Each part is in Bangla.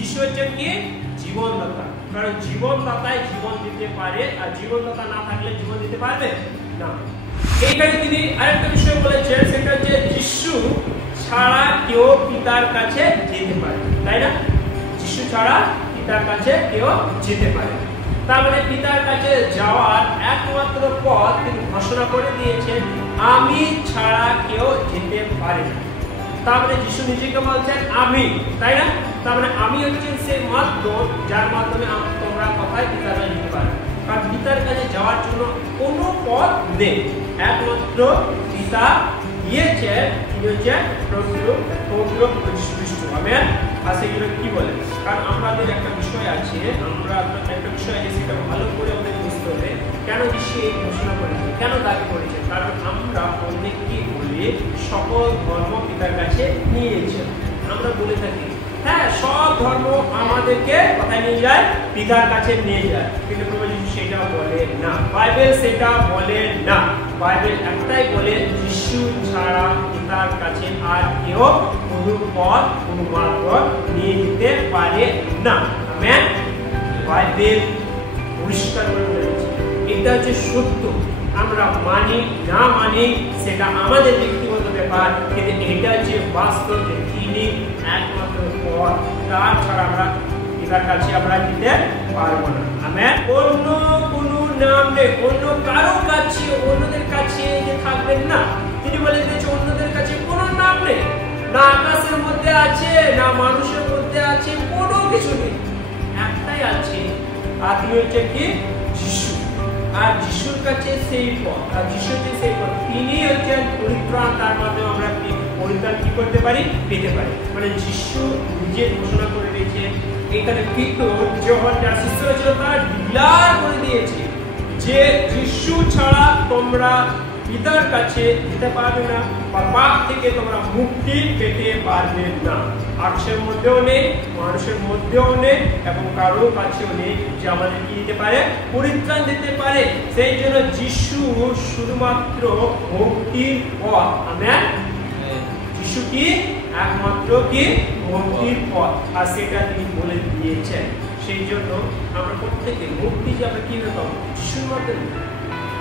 যিশু হচ্ছেন কি জীবনদাতা, কারণ জীবনদাতাই জীবন দিতে পারে, আর জীবনদাতা না থাকলে জীবন দিতে পারবে না। এইখানে তিনি আরেকটা বিষয় বলেছেন, সেটা হচ্ছে যিশু ছাড়া কেউ পিতার কাছে যেতে পারে, তাই না? যিশু ছাড়া পিতার কাছে কেউ যেতে পারে। তার মানে পিতার কাছে যাওয়ার একমাত্র পথ তিনি ঘোষণা করে দিয়েছেন, আমি ছাড়া কেউ যেতে পারে না। তার মানে যিশু নিজেকে বলছেন আমি, তাই না? তার মানে আমি হচ্ছেন সেই মাধ্যম যার মাধ্যমে তোমরা কোথায় পিতার কাছে যেতে পারো। কারণ পিতার কাছে যাওয়ার জন্য কোনো পথ নেই, একমাত্র পিতা দিয়েছেন, তিনি হচ্ছেন পবিত্র যীশু খ্রিস্ট। আমেন। আর সেগুলো কি বলে? কারণ আমাদের একটা বিষয় আছে, সেটা ভালো করে আমাদের বুঝতে হবে, কেন যিশু এই ঘোষণা করেছে, কেন দাবি করেছে। কারণ আমরা অনেকেই বলি সকল ধর্ম পিতার কাছে নিয়েছে, আমরা বলে থাকি হ্যাঁ সব ধর্ম আমাদেরকে কোথায় নিয়ে যায়, পিতার কাছে নিয়ে যায়। কিন্তু প্রভু যিশু সেটা বলে না, বাইবেল সেটা বলে না। বাইবেল একটাই বলে, যিশু ছাড়া পিতার কাছে আর কেউ কোনো পথ কোনো মাধ্যম নিয়ে যেতে পারে না। আমেন। বাইবেল পরিষ্কার করে বলেছে, এটা হচ্ছে সত্য। আমরা মানি না মানি সেটা আমাদের ব্যক্তিগত ব্যাপার, কিন্তু এটা যে বাস্তব, তিনি একমাত্র পথ, তার ছাড়া আমরা পিতার কাছে আমরা যেতে পারবো না। আমেন। অন্য কোনো নাম নেই, অন্য কারো কাছে, অন্যদের কাছে যে থাকবেন না। তিনি বলে দিয়েছে অন্যদের কাছে কোনো নাম নেই, না আকাশের মধ্যে আছে, না মানুষের মধ্যে আছে, কোনো কিছু নেই, একটাই আছে, আর তিনি হচ্ছে কি যিশু। আর যিশুর কাছে সেই পথ, আর যিশু হচ্ছে সেই পথ, তিনি হচ্ছেন পরিত্রাণ, তার মাধ্যমে আমরা পরিত্রাণ কি করতে পারি, পেতে পারি। মানে যিশু নিজে ঘোষণা করে দিয়েছে। এখানে পিতর যখন যার শিষ্যরা ছিল তারা ডিক্লেয়ার করে দিয়েছে যে যিশু ছাড়া তোমরা পিতার কাছে যেতে পারবে না, বা পাপ থেকে তোমরা মুক্তি পেতে পারবে না। আকাশের মধ্যেও নেই, মানুষের মধ্যেও নেই, এবং কারো কাছেও নেই যে আমাদের কি দিতে পারে, পরিত্রাণ দিতে পারে। সেই জন্য যিশু শুধুমাত্র মুক্তির পথ। আমেন। যিশু কি একমাত্র কি মুক্তির পথ, আর সেটা তিনি বলে দিয়েছেন। সেই জন্য আমরা প্রত্যেকে মুক্তি যে আমরা কিভাবে পাবো, যিশুর মাধ্যমে।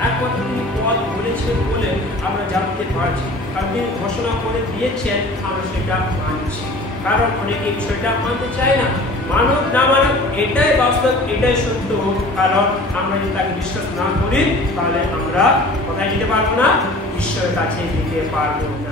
একমাত্র তিনি পথ বলেছেন বলে আমরা জানতে পারছি, কারণ তিনি ঘোষণা করে দিয়েছেন, আমরা সেটা মানছি। কারণ অনেকে বিষয়টা মানতে চায় না, মানব না মানব এটাই বাস্তব, এটাই সত্য। কারণ আমরা যদি তাকে বিশ্বাস না করি, তাহলে আমরা কোথায় যেতে পারবো না, ঈশ্বরের কাছে যেতে পারবো না।